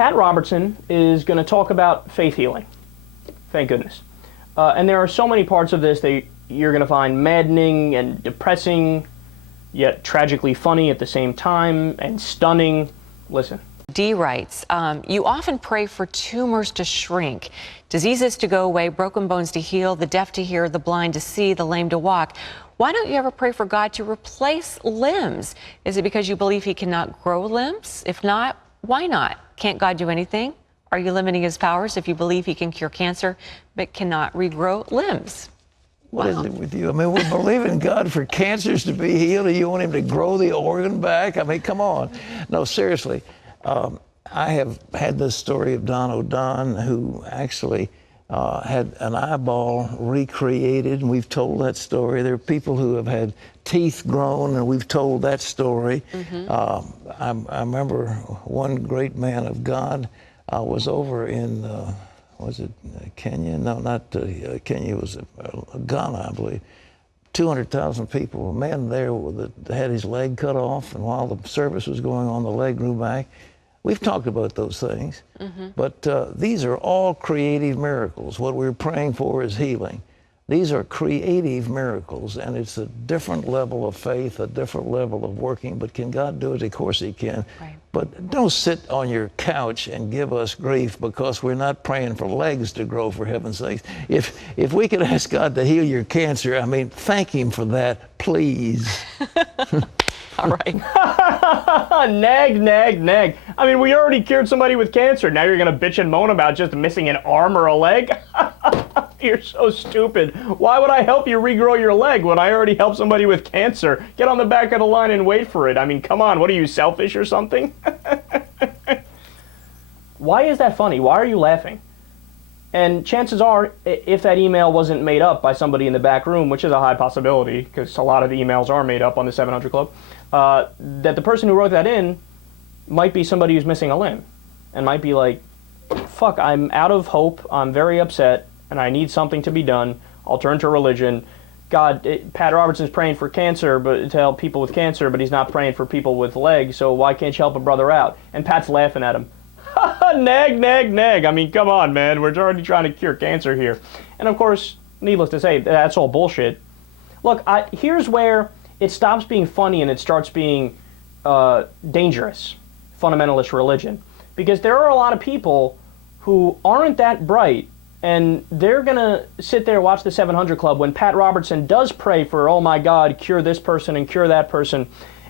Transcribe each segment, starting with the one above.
Pat Robertson is going to talk about faith healing. Thank goodness. And there are so many parts of this that you're going to find maddening and depressing, yet tragically funny at the same time, and stunning. Listen. D writes, you often pray for tumors to shrink, diseases to go away, broken bones to heal, the deaf to hear, the blind to see, the lame to walk. Why don't you ever pray for God to replace limbs? Is it because you believe he cannot grow limbs? If not, why not? Can't God do anything? Are you limiting his powers if you believe he can cure cancer but cannot regrow limbs? What is it with you? I mean, we believe in God for cancers to be healed, and you want him to grow the organ back? I mean, come on. No, seriously. I have had this story of Don O'Don, who actually had an eyeball recreated, and we've told that story. There are people who have had teeth grown, and we've told that story. I remember one great man of God was over in, was it Kenya? No, not Kenya. It was Ghana, I believe. 200,000 people. A man there that had his leg cut off, and while the service was going on, the leg grew back. We've talked about those things, but these are all creative miracles. What we're praying for is healing. These are creative miracles, and it's a different level of faith, a different level of working. But can God do it? Of course he can. Right. But don't sit on your couch and give us grief because we're not praying for legs to grow, for heaven's sakes. If we could ask God to heal your cancer, I mean, thank him for that, please. All right. Nag, nag, nag. I mean, we already cured somebody with cancer. Now you're going to bitch and moan about just missing an arm or a leg? You're so stupid. Why would I help you regrow your leg when I already helped somebody with cancer? Get on the back of the line and wait for it. I mean, come on. What are you, selfish or something? Why is that funny? Why are you laughing? And chances are, if that email wasn't made up by somebody in the back room, which is a high possibility, because a lot of the emails are made up on the 700 Club, that the person who wrote that in might be somebody who's missing a limb, and might be like, fuck, I'm out of hope, I'm very upset, and I need something to be done. I'll turn to religion. God, Pat Robertson's praying for cancer, but to help people with cancer, but he's not praying for people with legs, so why can't you help a brother out? And Pat's laughing at him. Nag, nag, nag. I mean, come on, man. We're already trying to cure cancer here. And of course, needless to say, that's all bullshit. Look, here's where it stops being funny and it starts being dangerous, fundamentalist religion. Because there are a lot of people who aren't that bright, and they're going to sit there and watch the 700 Club when Pat Robertson does pray for, oh my God, cure this person and cure that person.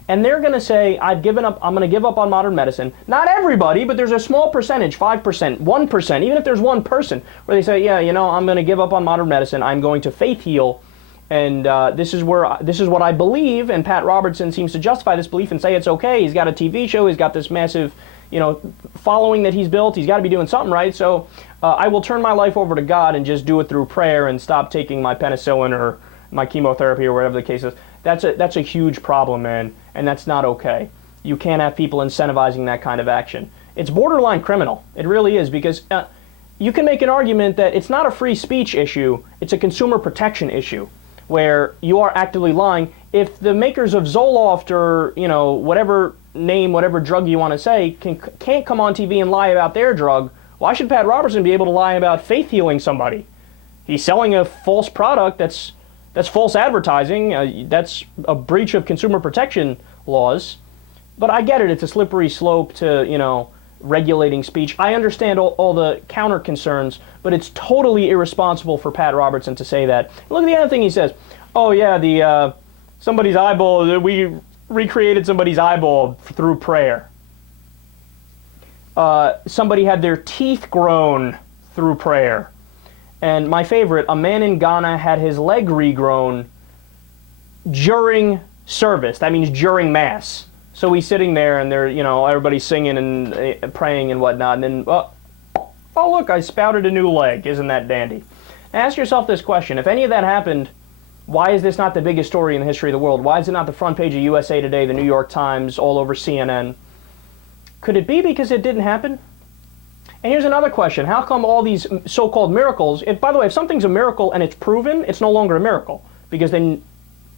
And they're going to say, I've given up, I'm going to give up on modern medicine. Not everybody, but there's a small percentage, 5%, 1%, even if there's one person, where they say, yeah, you know, I'm going to give up on modern medicine. I'm going to faith heal. And this is what I believe. And Pat Robertson seems to justify this belief and say it's okay. He's got a TV show. He's got this massive, you know, following that he's built. He's got to be doing something right. So I will turn my life over to God and just do it through prayer and stop taking my penicillin or my chemotherapy or whatever the case is. That's a huge problem, man, and that's not okay. You can't have people incentivizing that kind of action. It's borderline criminal. It really is, because you can make an argument that it's not a free speech issue, it's a consumer protection issue, where you are actively lying. If the makers of Zoloft or, you know, whatever name, whatever drug you want to say, can't come on TV and lie about their drug, why should Pat Robertson be able to lie about faith healing somebody? He's selling a false product that's false advertising. That's a breach of consumer protection laws. But I get it. It's a slippery slope to, you know, regulating speech. I understand all the counter concerns, but it's totally irresponsible for Pat Robertson to say that. Look at the other thing he says. Oh yeah, somebody's eyeball. We recreated somebody's eyeball through prayer. Somebody had their teeth grown through prayer. And my favorite, a man in Ghana had his leg regrown during service. That means during Mass. So he's sitting there and they're, you know, everybody's singing and praying and whatnot. And then, oh look, I sprouted a new leg. Isn't that dandy? Now ask yourself this question. If any of that happened, why is this not the biggest story in the history of the world? Why is it not the front page of USA Today, the New York Times, all over CNN? Could it be because it didn't happen? And here's another question. How come all these so-called miracles, by the way, if something's a miracle and it's proven, it's no longer a miracle, because then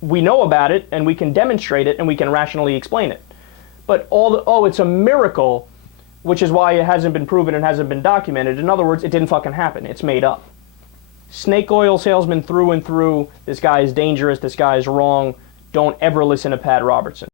we know about it and we can demonstrate it and we can rationally explain it. But it's a miracle, which is why it hasn't been proven and hasn't been documented. In other words, it didn't fucking happen. It's made up. Snake oil salesman through and through. This guy is dangerous. This guy is wrong. Don't ever listen to Pat Robertson.